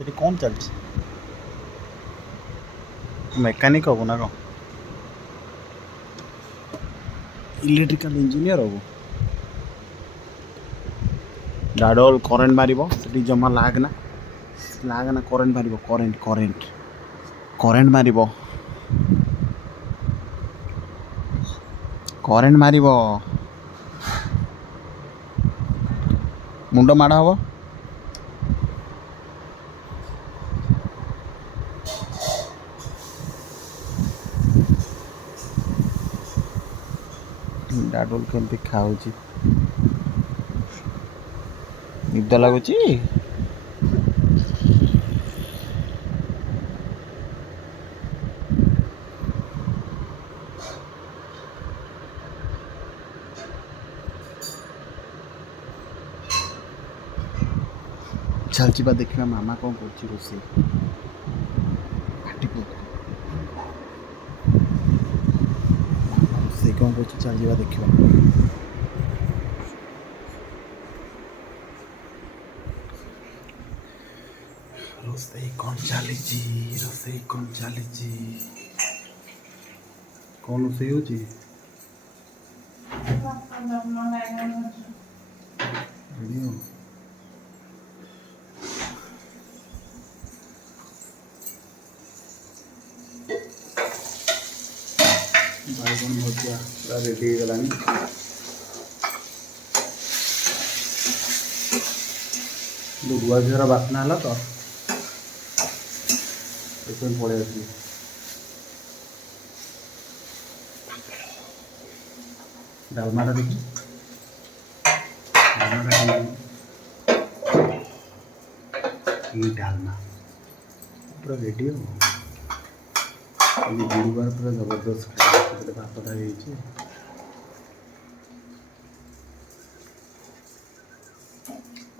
ସେଠି କ'ଣ ଚାଲିଛି? ମେକାନିକ୍ ହବୁ ନା କ'ଣ? ଇଲେକ୍ଟ୍ରିକାଲ ଇଞ୍ଜିନିୟର ହବୁ? ଡାଡୋଲ କରେଣ୍ଟ ମାରିବ ସେଠି ଜମା ଲାଗନା କରେଣ୍ଟ ମାରିବ କରେଣ୍ଟ ମାରିବ ମୁଣ୍ଡ ମାଡ଼ ହବ। ଡାଡୋଲ କେମିତି ଖାଉଛି? ନିଦ ଲାଗୁଛି? ଚାଲ ଯିବା ଦେଖିବା ମାମା କ'ଣ କରୁଛି ରୋଷେଇ। ରୋଷେଇ କ'ଣ କରୁଛି, ଚାଲ ଯିବା ଦେଖିବା। ରୋଷେଇ କ'ଣ ଚାଲିଛି? କ'ଣ ରୋଷେଇ ହେଉଛି? ବାଇଗଣ ଭଜା ପୁରା ରେଡ଼ି ହେଇଗଲାଣି। ଗୁଆ ଘିଅର ବାସ୍ନା ହେଲା ତ ସେଥିପାଇଁ ପଳେଇ ଆସିଲି। ଡାଲମାଟା ଦେଖି ଡାଲମା ପୁରା ରେଡ଼ି ହବ। ଗୁରୁବାର ପୁରା ଜବରଦସ୍ତ ଖାଇବା ଭାତଟା ହେଇଛି।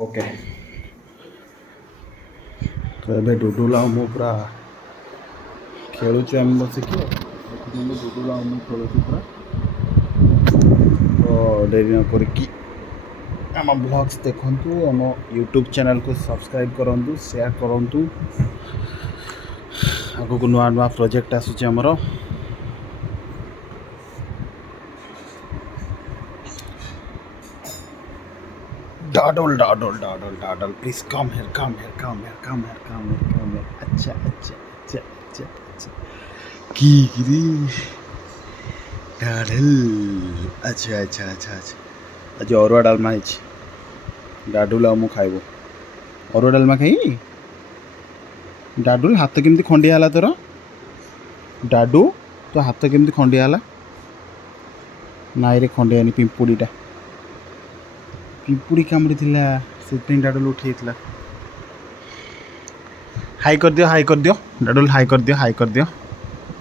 ଓକେ, ତ ଏବେ ଡୁଡୁଲ ଆଉ ମୁଁ ପୁରା ଖେଳୁଛୁ ଆମେ ବସିକି। ଦେଖୁଛନ୍ତି ଡୁଡୁଲ ଆଉ ମୁଁ ଖେଳୁଛୁ ପୁରା। ତ ଡେରି ନ କରିକି ଆମ ବ୍ଲଗ୍ସ ଦେଖନ୍ତୁ, ଆମ ୟୁଟ୍ୟୁବ୍ ଚ୍ୟାନେଲ୍କୁ ସବସ୍କ୍ରାଇବ୍ କରନ୍ତୁ, ସେୟାର କରନ୍ତୁ। ଆଗକୁ ନୂଆ ନୂଆ ପ୍ରୋଜେକ୍ଟ ଆସୁଛି ଆମର। Daddle, please come here. अच्छा। Kiri. Daddle. अच्छा। आज अरुआ डालमा है। डाडुल आउ मु खाइबो। अरुआ डालमा खाई? डाडुल हाथ केमती खंडिया हला तोर? डाडू तो हाथ केमती खंडिया हला? नाई रे खंडियानी पिंपुड़ी कामुड़ी थिला से डाडुल उठेइतला। हाई कर दियो डाडुल, हाई कर दियो।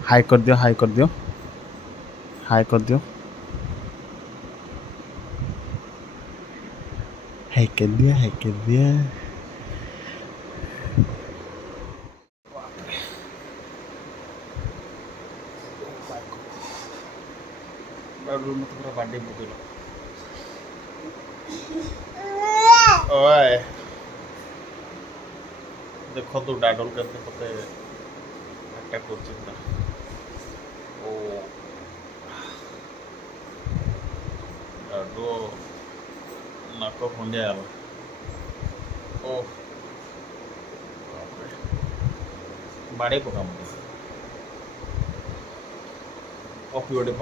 हाई कर दियो। डाडुल मत पूरा बांडी पकेलो। ओए देखो तो डाडोल करते मते अटैक करछि ना। ओ डाडो नाको खंडिया आलो। ओ बाड़े पका मते पपिओडे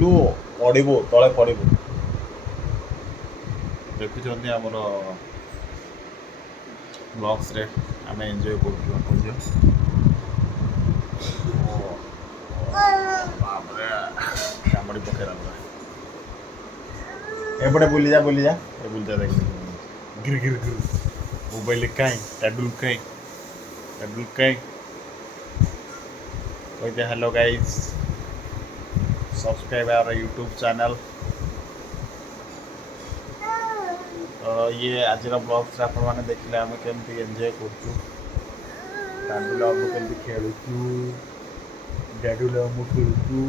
लो पड़िबो तळे पड़िबो। देखुଛନ୍ତି ଆମର ବ୍ଲଗ୍ସ रे ଆମେ एंजॉय କରୁଛୁ ଆପଣ। बाप रे कामड़ी पकेरा पूरा। एपटे बुली जा देख गिर मोबाइल काई डाडुल काई कहते hello guys, subscribe our YouTube channel. तो ये आज ब्लॉग्स आप देखिए आम केमती एंजॉय करचु। डाडुल केमती खेलुचु, डाडुल खेलुचु।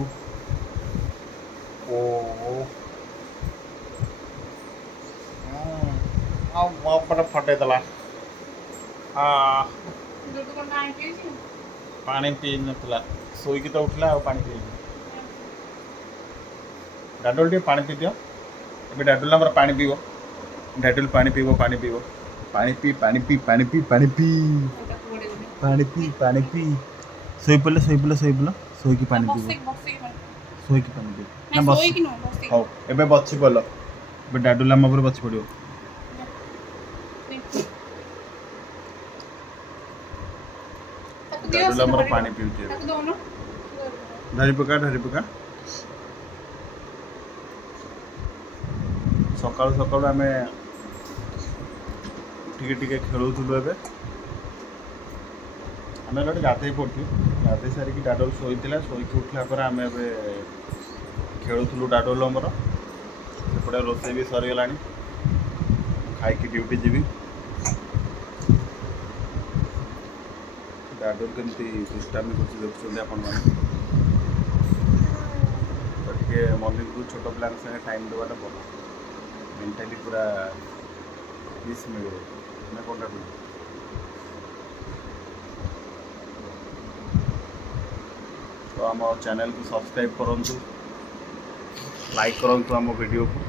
ओ ଆଉ ମୋ ପଟେ ଫଟେଇ ଦେଲା। ପାଣି ପିଇ ନଥିଲା, ଶୋଇକି ତ ଉଠିଲା ଆଉ ପାଣି ପିଇନି। ଡାଡୁଲ ଟିକେ ପାଣି ପିଇ ଦିଅ। ଏବେ ଡାଡୁଲ ଆମର ପାଣି ପିଇବ। ଡାଡୁଲ ପାଣି ପିଇବ, ପାଣି ପିଇବ। ପାଣି ପିଇ, ପାଣି ପିଇ, ପାଣି ପିଇ, ପାଣି ପିଇ, ପାଣି ପିଇ, ପାଣି ପିଇ। ଶୋଇପଡ଼ିଲେ, ଶୋଇପଡ଼ିଲେ, ଶୋଇପଡ଼ିଲ। ଶୋଇକି ପାଣି ପିଇବ। ଶୋଇକି ପାଣି ପିଇବ। ନା ବସି ହଉ ଏବେ ବସି ପଡ଼ିଲ। ଏବେ ଡାଡୁଲ ଆମ ଉପରେ ବସି ପଡ଼ିବ। ଡାଡୁଲ ଆମର ପାଣି ପିଉଛି ଏବେ। ଧରି ପକା, ଧରି ପକା। ସକାଳୁ ସକାଳୁ ଆମେ ଟିକେ ଟିକେ ଖେଳୁଥିଲୁ ଏବେ। ଆମେ ଗୋଟେ ଗାଧେଇ ପଡ଼ୁଛୁ, ଗାଧେଇ ସାରିକି ଡାଡୁଲ ଶୋଇଥିଲା, ଶୋଇକି ଉଠିଲା ପରେ ଆମେ ଏବେ ଖେଳୁଥିଲୁ ଡାଡୁଲ ଆମର। ସେପଟେ ରୋଷେଇ ବି ସରିଗଲାଣି, ଖାଇକି ଡ୍ୟୁଟି ଯିବି। ଡାଡୁଲ କେମିତି ଦୁଷ୍ଟାମି କରୁଛି ଦେଖୁଛନ୍ତି ଆପଣମାନେ। ତ ଟିକେ ମର୍ଣ୍ଣିଂରୁ ଛୋଟ ପିଲାଙ୍କ ସାଙ୍ଗେ ଟାଇମ୍ ଦେବାଟା ଭଲ, ମେଣ୍ଟାଲି ପୁରା ପିସ୍ ମିଳିବ ନା କ'ଣ ଡାଡୁଲ? ତ ଆମ ଚ୍ୟାନେଲକୁ ସବସ୍କ୍ରାଇବ୍ କରନ୍ତୁ, ଲାଇକ୍ କରନ୍ତୁ ଆମ ଭିଡ଼ିଓକୁ।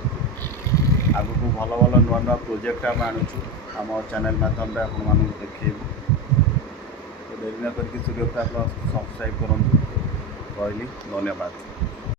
ଆଗକୁ ଭଲ ଭଲ ନୂଆ ନୂଆ ପ୍ରୋଜେକ୍ଟ ଆମେ ଆଣୁଛୁ ଆମ ଚ୍ୟାନେଲ୍ ମାଧ୍ୟମରେ ଆପଣମାନଙ୍କୁ ଦେଖେଇବୁ। ତ ଡେରି ନ କରିକି ସୂର୍ଯ୍ୟପ୍ରକାଶ ସବସ୍କ୍ରାଇବ୍ କରନ୍ତୁ। ରହିଲି, ଧନ୍ୟବାଦ।